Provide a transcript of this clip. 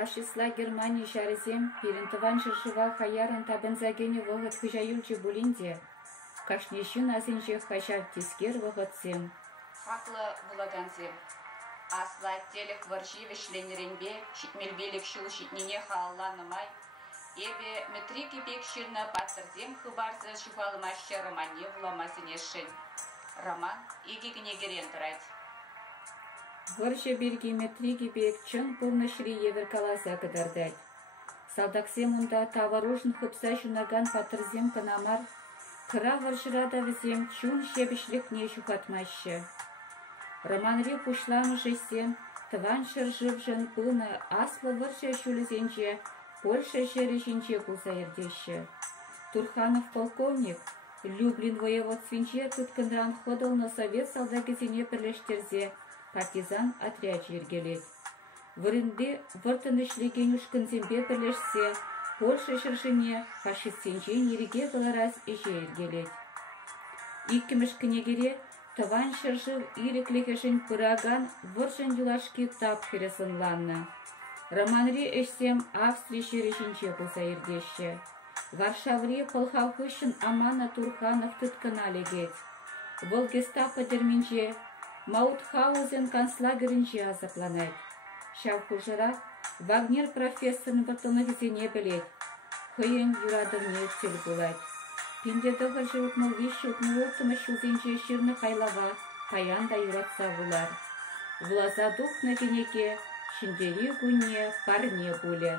фашистла Германия шаризем перентыван шыршыва хаярын табынзагене вғыт хыжаюлчы булинде, кашнешін азынжы хажар тискер вғытсем. Хаклы булаганзем. Асла телек варживе шленеренбе, шитмелбелек шыл шитнене хаалланымай, эбе метрики бек ширна паттырзем хыбарзы шыфалымашы романе вламазынешін. Роман игигіне керен тұрайд. Варжа берге метрики бек чын полнышри евер каласа кыдардайд. Салдаксем унда таваружын хыпса жунаган паттырзем кынамар, кыра варжырада візем чун шебішлік не жухатмашы. Романри пушлану жесем, тыван шыржып жын пылны аслы варжа шулізенже, Польша жережінже бұлза ердеші. Турханов полковник, Люблин воеводствинже тұткынран ходыл на совет салдагезіне бірлештерзе партизан отряд жергелет. Вырынде выртын ішлеген үшкінзембе бірлешсе, Польша жыржыне фашистсенже нереге ғыларас еже ергелет. Иккіміш кінегере тыван шыржып иреклегешін пыраган выржын юлашки тап хересынланны. Романри эшсем Австрия жережінже бұлза ердеші. Варшавре полхавхышын Амана Турханов тұткыналегет. Вол гестапо дерменже Маутхаузен концлагерінже азапланайд. Шавхужырақ Вагнер профессорын бұртылығызене білет. Хыйын юрадырне тел бұлайд. Пиндедіғі жылытмыл веші ұтмылытымы шылзенже шырны қайлава таян да юратса бұлар. Влаза дух на генеге Шиндери гуне парне буле.